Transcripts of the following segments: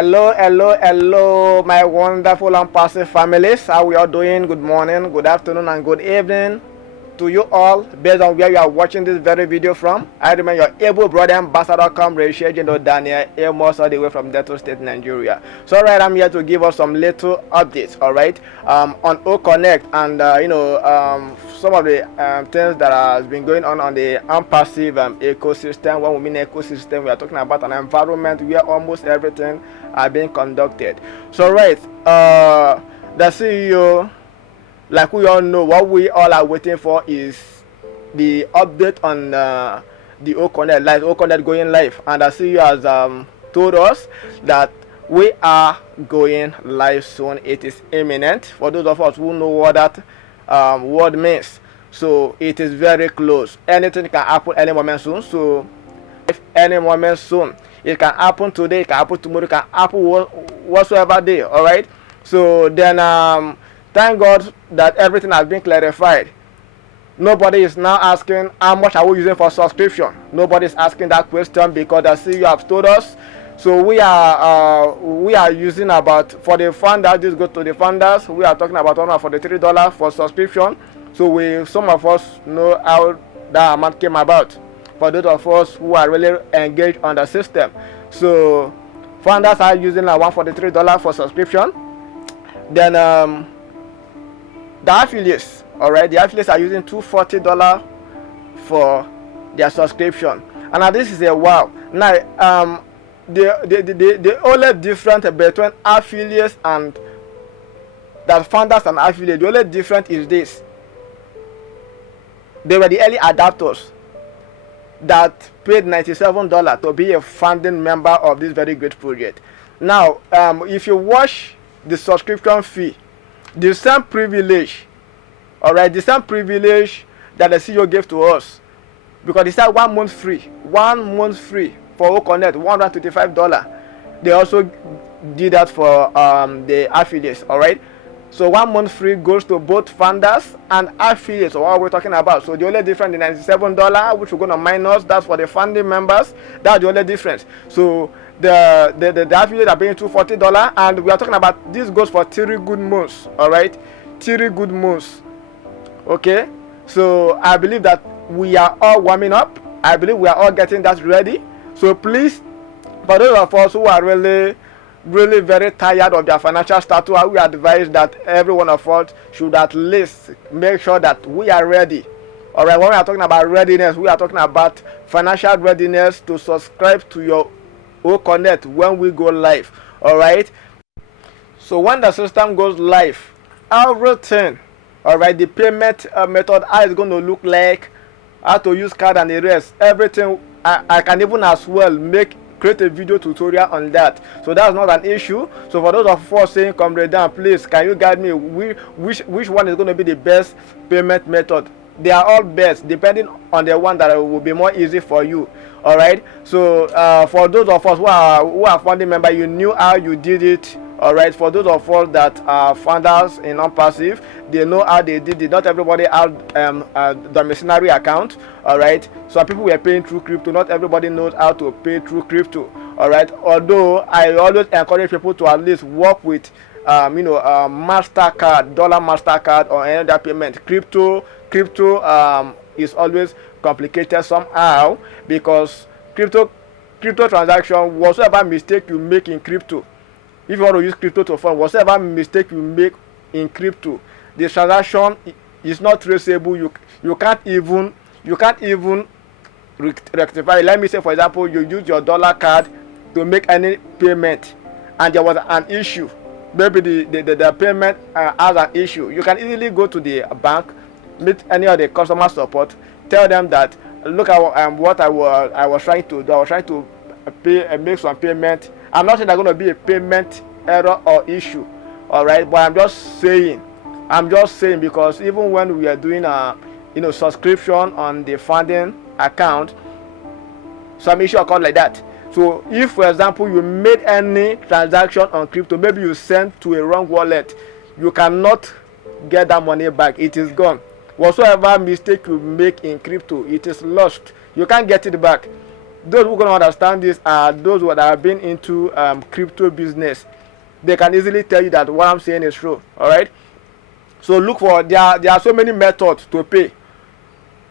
Hello, my wonderful and passive families. How we all doing? Good morning, good afternoon, and good evening to you all, based on where you are watching this very video from. I remain your able brother ambassador Comr Daniel Amos, all the way from Delta State, Nigeria. So, alright, I'm here to give us some little updates, alright, on OConnect and some of the things that has been going on the ONPASSIVE ecosystem. When we mean ecosystem, we are talking about an environment where almost everything are being conducted. So, right, the CEO, like we all know, what we all are waiting for is the update on the OConnect going live, and the CEO has told us that we are going live soon. It is imminent. For those of us who know what that word means, so it is very close. Anything can happen any moment soon. So if any moment soon, it can happen today, it can happen tomorrow, it can happen whatsoever day. All right. So then thank God that everything has been clarified. Nobody is now asking how much are we using for subscription. Nobody is asking that question because the CEO have told us. So we are using about, for the funders, this goes to the funders, we are talking about $143 for subscription. So some of us know how that amount came about, for those of us who are really engaged on the system. So funders are using like $143 for subscription. Then the affiliates, alright, the affiliates are using $240 for their subscription. And now this is a wow. Now the only difference between affiliates and that funders and affiliates, the only difference is this: they were the early adapters that paid $97 to be a founding member of this very great project. Now if you watch the subscription fee, the same privilege, alright, the same privilege that the CEO gave to us, because he said 1 month free for OConnect, $125. They also did that for the affiliates, alright. So 1 month free goes to both funders and affiliates, or what we're talking about. So the only difference, the $97, which we're going to minus, that's for the funding members. That's the only difference. So the affiliates are paying $240, and we are talking about, this goes for 3 good months, alright, 3 good months. Okay, so I believe that we are all warming up. I believe we are all getting that ready. So please, for those of us who are really very tired of their financial status, we advise that every one of us should at least make sure that we are ready. Alright, when we are talking about readiness, we are talking about financial readiness to subscribe to your OConnect when we go live. Alright, so when the system goes live, everything, alright, the payment method, how it's going to look like, how to use card and the rest, everything, I can even as well create a video tutorial on that. So that's not an issue. So for those of us saying, Comrade Dan, please, can you guide me which one is going to be the best payment method? They are all best, depending on the one that will be more easy for you. All right. So for those of us who are founding member, you knew how you did it. All right. For those of us that are founders in ONPASSIVE, they know how they did it. Not everybody has the mercenary account. All right. Some people were paying through crypto. Not everybody knows how to pay through crypto. All right. Although I always encourage people to at least work with Mastercard, Mastercard, or any other payment. Crypto is always complicated somehow, because crypto transaction, whatsoever mistake you make in crypto, if you want to use crypto to fund, whatever mistake you make in crypto, the transaction is not traceable. You can't even rectify. Let me say, for example, you use your dollar card to make any payment, and there was an issue. Maybe the payment has an issue. You can easily go to the bank, meet any of the customer support, tell them that, look at what I was trying to do. I was trying to make some payment. I'm not saying there's going to be a payment error or issue, all right, but I'm just saying because even when we are doing subscription on the funding account, some issue occurred like that. So if, for example, you made any transaction on crypto, maybe you sent to a wrong wallet, you cannot get that money back. It is gone. Whatsoever mistake you make in crypto, it is lost. You can't get it back. Those who can understand this are those who have been into crypto business. They can easily tell you that what I'm saying is true. All right. So look for there are so many methods to pay.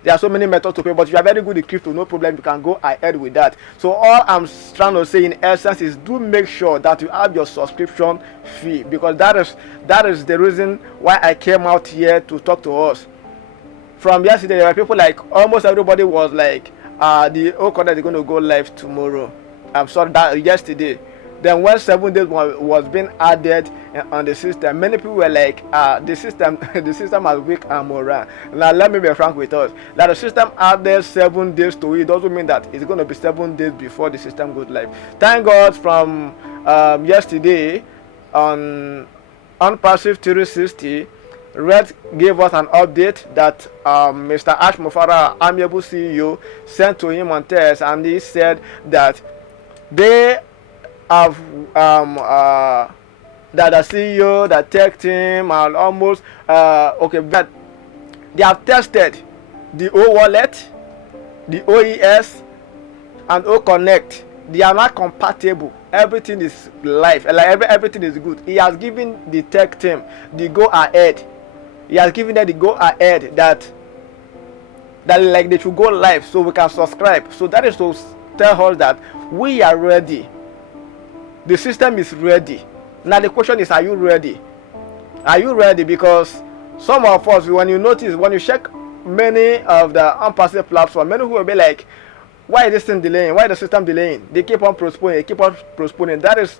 There are so many methods to pay, but if you are very good in crypto, no problem, you can go ahead with that. So all I'm trying to say in essence is do make sure that you have your subscription fee, because that is the reason why I came out here to talk to us. From yesterday, there were people like almost everybody was like, the Comr is going to go live tomorrow. I'm sorry, that yesterday. Then when 7 days was being added on the system, many people were like, the system has weak and moral. Now let me be frank with us. That the system added 7 days to it doesn't mean that it's going to be 7 days before the system goes live. Thank God from yesterday on ONPASSIVE 360, Red gave us an update that Mr. Ash Mufara, amiable CEO, sent to him on test, and he said that they have that the CEO, the tech team, and almost but they have tested the O wallet, the OES, and O Connect. They are not compatible. Everything is live, like everything is good. He has given the tech team the go ahead. He has given them the go ahead that like they should go live so we can subscribe. So that is to tell us that we are ready. The system is ready. Now the question is, are you ready? Are you ready? Because some of us, when you check many of the ONPASSIVE platforms, many who will be like, why is this thing delaying? Why is the system delaying? They keep on postponing. That is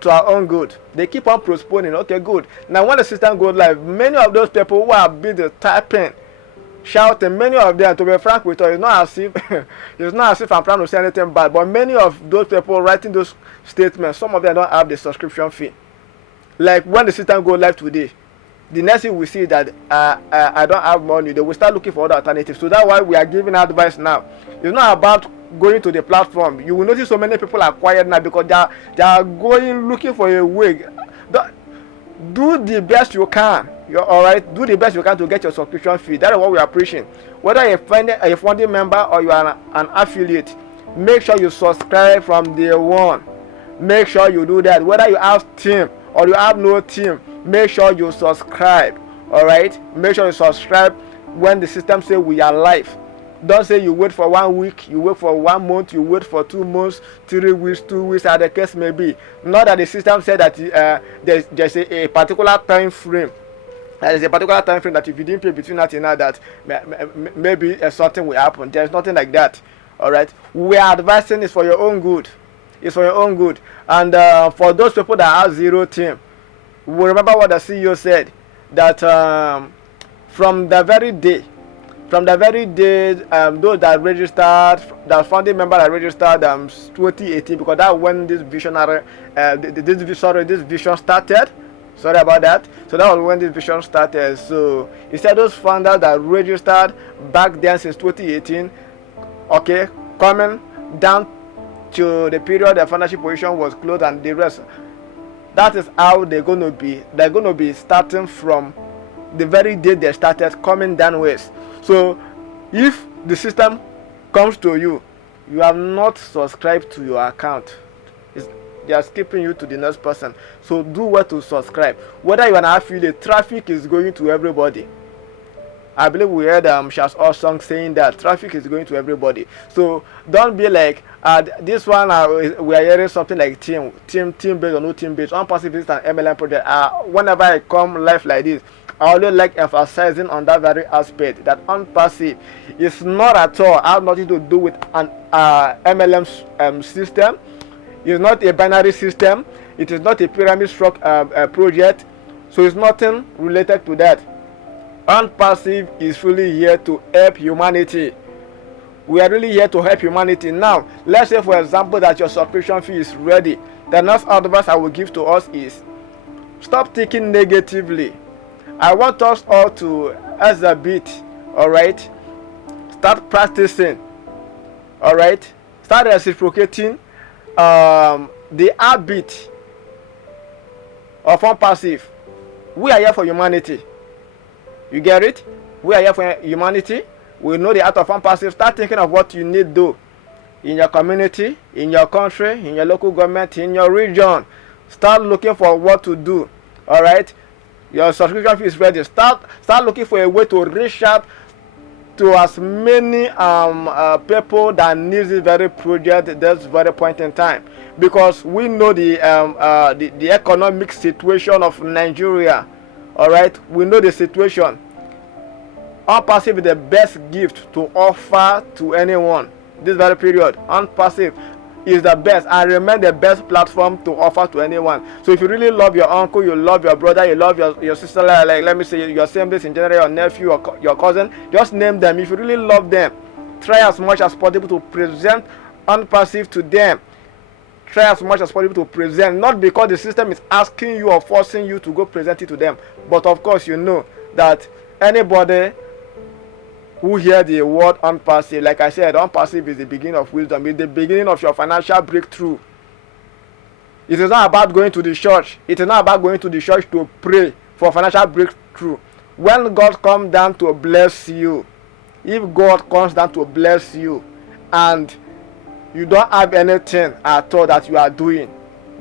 to our own good. They keep on postponing. Okay, good. Now when the system goes live, many of those people who have been typing, shouting, many of them, to be frank with you, it's not as if I'm trying to say anything bad, but many of those people writing those statements, some of them don't have the subscription fee. Like when the system goes live today, the next thing we see that I don't have money, they will start looking for other alternatives. So that's why we are giving advice now. It's not about going to the platform. You will notice so many people are quiet now because they are going looking for a way. Do the best you can. You're all right. Do the best you can to get your subscription fee. That is what we are preaching. Whether you're a founding member or you are an affiliate, make sure you subscribe from day one. Make sure you do that. Whether you have team or you have no team, make sure you subscribe. All right. Make sure you subscribe when the system say we are live. Don't say you wait for 1 week, you wait for 1 month, you wait for 2 months, 3 weeks, 2 weeks, as the case may be. Not that the system said that there's a particular time frame. There's a particular time frame that if you didn't pay between that and now, that maybe something will happen. There's nothing like that. All right. We are advising it's for your own good. It's for your own good. And for those people that have zero team, we remember what the CEO said, that from the very day, those that registered, that founding member that registered 2018, because that when this visionary, this vision started. Sorry about that. So that was when this vision started. So he said those founders that registered back then since 2018, okay, coming down to the period the financial position was closed and the rest. That is how they're going to be. They're going to be starting from the very day they started, coming downwards. So if the system comes to you, you have not subscribed to your account, they are skipping you to the next person. So do what to subscribe. Whether you are an affiliate, traffic is going to everybody. I believe we heard Shaz Osong saying that traffic is going to everybody. So don't be like this one. We are hearing something like team based or no team based. ONPASSIVE is an MLM project. Whenever I come live like this, I always like emphasizing on that very aspect that ONPASSIVE is not at all have nothing to do with an MLM system. It's not a binary system. It is not a pyramid structure project. So it's nothing related to that. ONPASSIVE is really here to help humanity. We are really here to help humanity. Now, let's say for example that your subscription fee is ready. The next advice I will give to us is stop thinking negatively. I want us all to, as a bit, alright, start practicing, alright, start reciprocating the habit of ONPASSIVE. We are here for humanity. You get it? We are here for humanity. We know the art of ONPASSIVE. Start thinking of what you need, though. in your community, in your country, in your local government, in your region. Start looking for what to do. All right, your subscription fee is ready. Start looking for a way to reach out to as many people that need this very project at this very point in time, because we know the economic situation of Nigeria. All right, we know the situation. ONPASSIVE is the best gift to offer to anyone this very period. ONPASSIVE is the best and remain the best platform to offer to anyone. So if you really love your uncle, you love your brother, you love your sister, like let me say your siblings in general, your nephew or your cousin, just name them. If you really love them, try as much as possible to present ONPASSIVE to them. Try as much as possible to present, not because the system is asking you or forcing you to go present it to them, but of course you know that anybody who hear the word ONPASSIVE, like I said, ONPASSIVE is the beginning of wisdom. It's the beginning of your financial breakthrough. It is not about going to the church. It is not about going to the church to pray for financial breakthrough. When God comes down to bless you, if God comes down to bless you and you don't have anything at all that you are doing,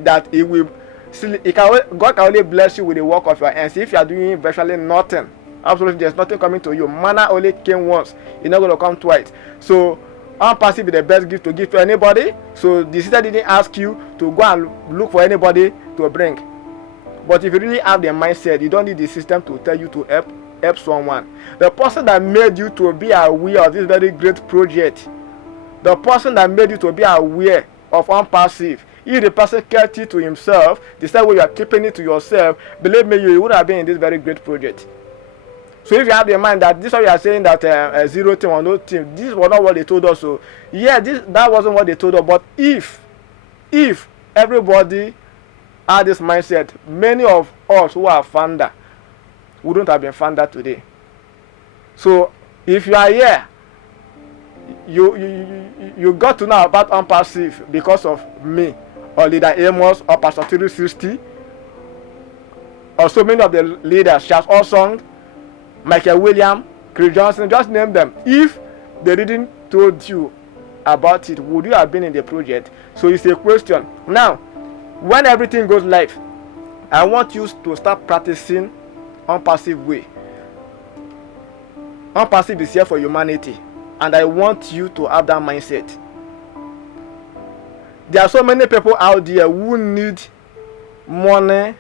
that it will still, God can only bless you with the work of your hands. If you are doing virtually nothing, absolutely there's nothing coming to you. Manna only came once, it's not going to come twice. So ONPASSIVE is the best gift to give to anybody. So the sister didn't ask you to go and look for anybody to bring. But if you really have the mindset, you don't need the system to tell you to help someone. The person that made you to be aware of this very great project, the person that made you to be aware of ONPASSIVE, if the person kept it to himself, the same way you are keeping it to yourself, believe me, you would have been in this very great project. So if you have in mind that this is what you are saying, that zero team or no team, this was not what they told us. So yeah, that wasn't what they told us. But if everybody had this mindset, many of us who are founder wouldn't have been founder today. So if you are here, you got to know about ONPASSIVE because of me, or Leader Amos, or Pastor 360, or so many of the leaders, Charles Osong, Michael William, Chris Johnson, just name them. If they didn't told you about it, would you have been in the project? So it's a question. Now, when everything goes live, I want you to start practicing ONPASSIVE way. ONPASSIVE is here for humanity, and I want you to have that mindset. There are so many people out there who need money.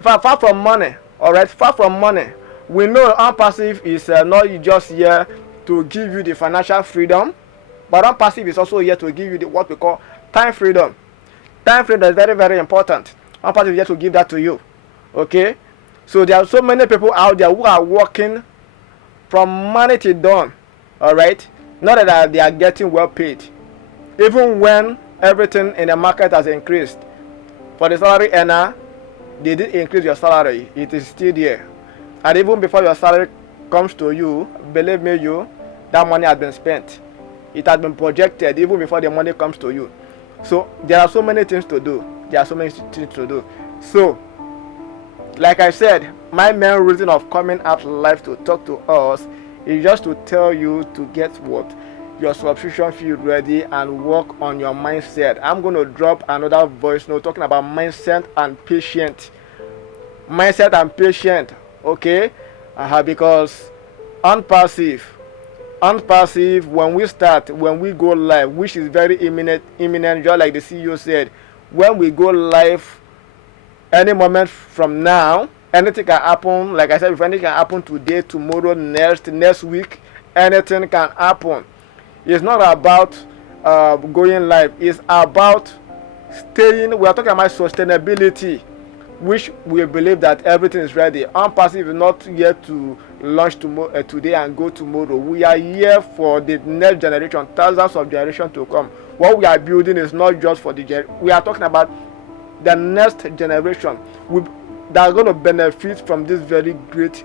Far from money, alright, far from money. We know ONPASSIVE is not just here to give you the financial freedom, but ONPASSIVE is also here to give you what we call time freedom. Time freedom is very, very important. ONPASSIVE is here to give that to you. Okay? So there are so many people out there who are working from money till dawn. Alright? Not that they are getting well paid. Even when everything in the market has increased. For the salary earner, they did increase your salary. It is still there. And even before your salary comes to you, believe me, that money has been spent. It has been projected even before the money comes to you. So there are so many things to do. So, like I said, my main reason of coming out live to talk to us is just to tell you to get your subscription fee ready and work on your mindset. I'm going to drop another voice note talking about mindset and patience. Mindset and patience. Okay, because ONPASSIVE, when we go live, which is very imminent, just like the CEO said, when we go live, any moment from now, anything can happen. Like I said, if anything can happen today, tomorrow, next week, anything can happen. It's not about going live. It's about staying. We are talking about sustainability, which we believe that everything is ready. ONPASSIVE is not yet to launch today and go tomorrow. We are here for the next generation, thousands of generations to come. What we are building is not just for we are talking about the next generation that are going to benefit from this very great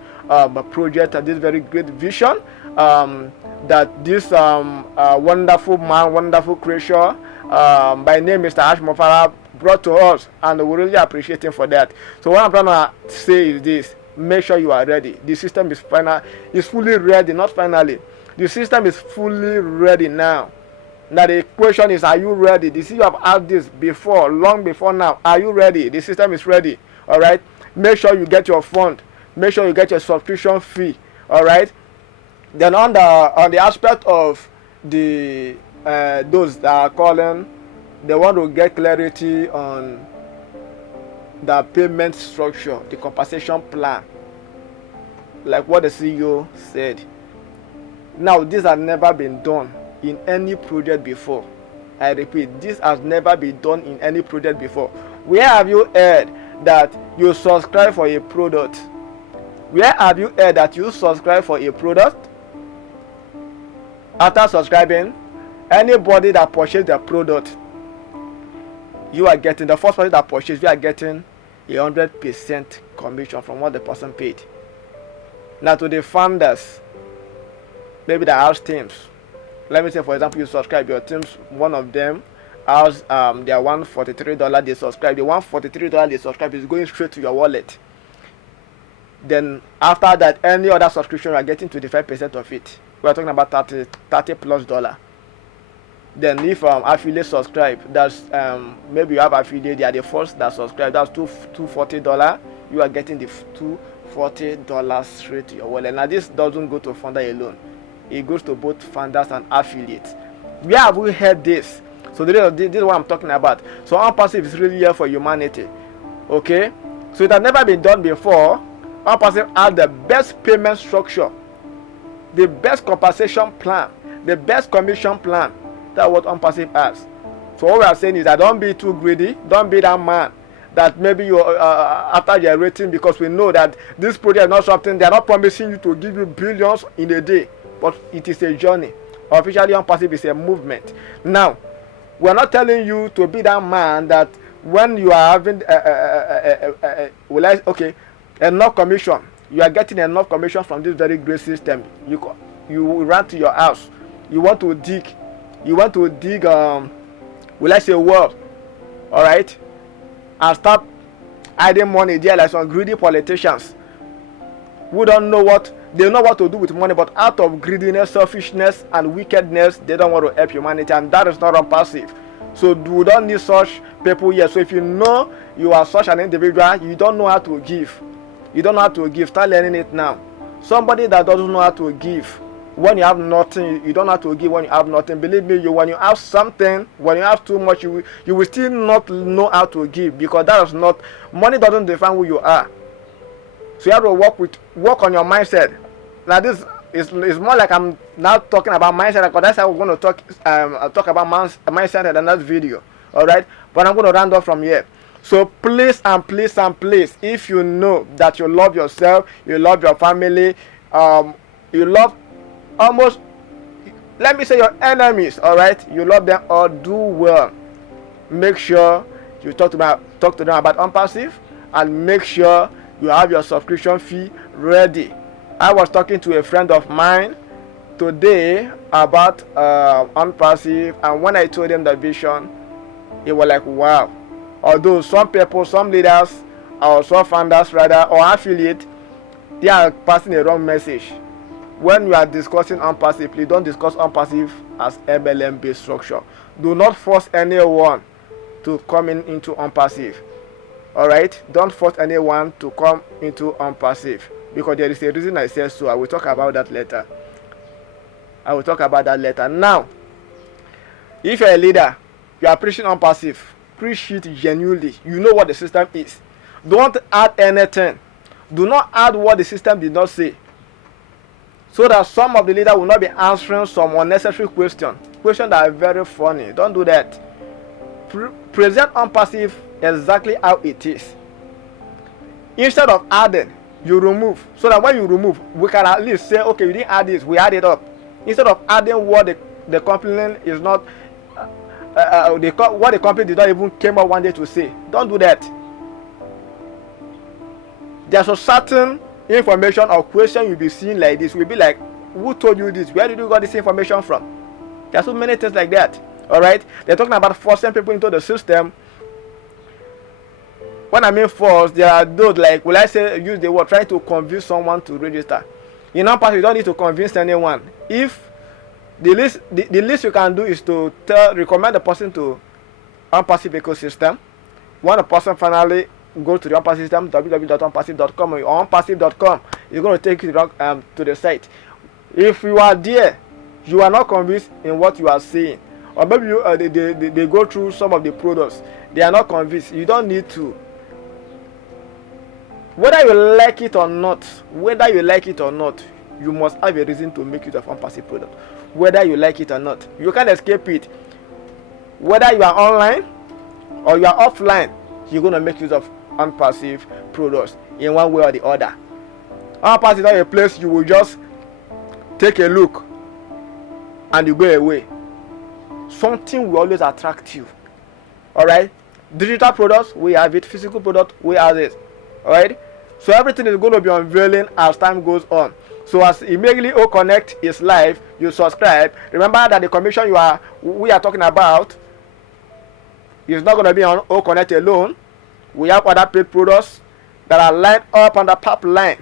project and this very great vision that this wonderful man, wonderful creature by name Mr. Ash Mofara brought to us, and we really appreciate him for that. So what I'm trying to say is this: make sure you are ready. The system is fully ready, not finally. The system is fully ready now. Now the question is, are you ready? You see, you have asked this before, long before now. Are you ready? The system is ready. All right. Make sure you get your fund. Make sure you get your subscription fee. All right. Then on the aspect of the those that are calling, they want to get clarity on the payment structure, the compensation plan, like what the CEO said. Now, this has never been done in any project before. I repeat, this has never been done in any project before. Where have you heard that you subscribe for a product? Where have you heard that you subscribe for a product? After subscribing, anybody that purchased the product, you are getting, the first person that purchased, you are getting 100% commission from what the person paid. Now, to the founders, maybe the house teams, let me say, for example, you subscribe, your teams, one of them has their $143 they subscribe. The $143 they subscribe is going straight to your wallet. Then after that, any other subscription, you are getting 25% of it. We are talking about $30+. Then if affiliate subscribe, that's maybe you have affiliate, they are the first that subscribe, that's $240. You are getting the $240 straight to your wallet. Now this doesn't go to founder alone. It goes to both founders and affiliates. Where have we heard this? So this is what I'm talking about. So ONPASSIVE is really here for humanity. Okay? So it has never been done before. ONPASSIVE has the best payment structure, the best compensation plan, the best commission plan. That's what ONPASSIVE has. So what we are saying is that don't be too greedy. Don't be that man that maybe you after your rating, because we know that this project is not something, they are not promising you to give you billions in a day. But it is a journey. Officially, ONPASSIVE is a movement. Now, we're not telling you to be that man that when you are having enough commission, you are getting enough commission from this very great system. You run to your house. You want to dig. You want to dig well, all right, and start hiding money there like some greedy politicians who don't know what. They know what to do with money, but out of greediness, selfishness, and wickedness, they don't want to help humanity, and that is not ONPASSIVE. So we don't need such people here. So if you know you are such an individual, you don't know how to give. You don't know how to give. Start learning it now. Somebody that doesn't know how to give, when you have nothing, you don't know how to give when you have nothing. Believe me, when you have something, when you have too much, you will still not know how to give, because that is not, money doesn't define who you are. So you have to work on your mindset. Now this is more like I'm now talking about mindset, because that's how we're going to talk about mindset in another video. All right, but I'm going to round off from here. So please and please and please, if you know that you love yourself, you love your family, you love almost, let me say, your enemies. All right, you love them all, do well. Make sure you talk to them about ONPASSIVE, and make sure you have your subscription fee ready. I was talking to a friend of mine today about ONPASSIVE, and when I told him the vision, he was like, wow. Although some people, some leaders, or some founders rather, or affiliate, they are passing a wrong message. When you are discussing ONPASSIVE, please don't discuss ONPASSIVE as MLM based structure. Do not force anyone to come into ONPASSIVE. Alright, don't force anyone to come into ONPASSIVE, because there is a reason I said so. I will talk about that later. Now, if you're a leader, you are preaching ONPASSIVE, preach it genuinely. You know what the system is. Don't add anything. Do not add what the system did not say, so that some of the leaders will not be answering some unnecessary questions that are very funny. Don't do that. Present ONPASSIVE exactly how it is. Instead of adding, you remove, so that when you remove, we can at least say, okay, you didn't add this, we add it up. Instead of adding what the company is not, what the company did not even came up one day to say. Don't do that. There's a certain information or question you'll be seeing like this. Will be like, who told you this? Where did you got this information from? There's so many things like that. All right, they're talking about forcing people into the system. When I mean force, there are those, like, will I say, use the word, trying to convince someone to register. In ONPASSIVE, you don't need to convince anyone. If The least you can do is to recommend the person to ONPASSIVE ecosystem. When the person finally go to the ONPASSIVE system, www.onpassive.com or onpassive.com, it's going to take you to the site. If you are there, you are not convinced in what you are seeing, or maybe they go through some of the products, they are not convinced, you don't need to. Whether you like it or not, you must have a reason to make use of ONPASSIVE product. Whether you like it or not, you can't escape it. Whether you are online or you are offline, you're going to make use of ONPASSIVE products in one way or the other. ONPASSIVE is not a place you will just take a look and you go away. Something will always attract you. Alright? Digital products, we have it. Physical product, we have it. Alright? So everything is going to be unveiling as time goes on. So as immediately O Connect is live, you subscribe. Remember that the commission we are talking about is not going to be on O Connect alone. We have other paid products that are lined up on the pipeline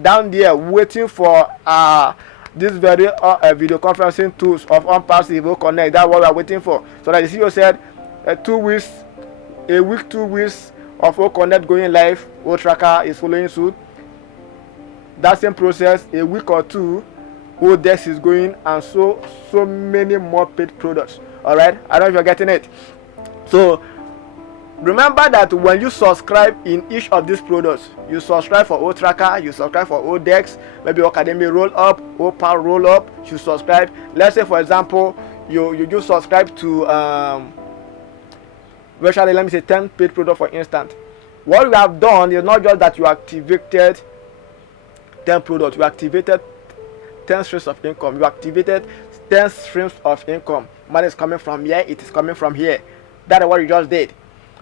down there waiting for this very video conferencing tools of ONPASSIVE O Connect. That's what we are waiting for. So that the CEO said 2 weeks, a week, 2 weeks of O Connect going live. O Tracker is following suit. That same process, a week or two, O Dex is going, and so many more paid products. Alright, I don't know if you're getting it. So remember that when you subscribe in each of these products, you subscribe for O Tracker, you subscribe for O Dex, maybe Academy Roll Up, O Power Roll Up, you subscribe. Let's say for example, you just subscribe to virtually, let me say 10 paid products for instance. What you have done is not just that you activated 10 products, you activated 10 streams of income. You activated 10 streams of income. Money is coming from here, it is coming from here. That is what you just did.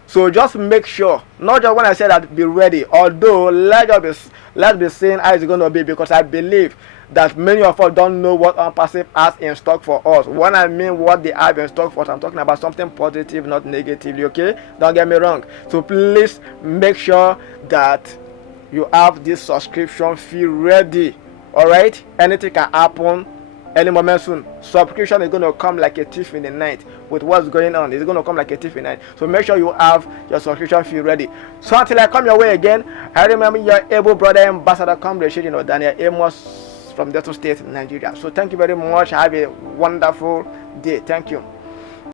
So just make sure, not just when I say that, be ready. Although let's be saying how it's going to be, because I believe that many of us don't know what ONPASSIVE has in stock for us. When I mean what they have in stock for us, I'm talking about something positive, not negatively, okay? Don't get me wrong. So please make sure that you have this subscription fee ready. Alright? Anything can happen any moment soon. Subscription is going to come like a thief in the night. With what's going on, it's going to come like a thief in the night. So make sure you have your subscription fee ready. So until I come your way again, I remember your able brother ambassador Comr, Daniel Amos from Delta State, Nigeria. So thank you very much. Have a wonderful day. Thank you.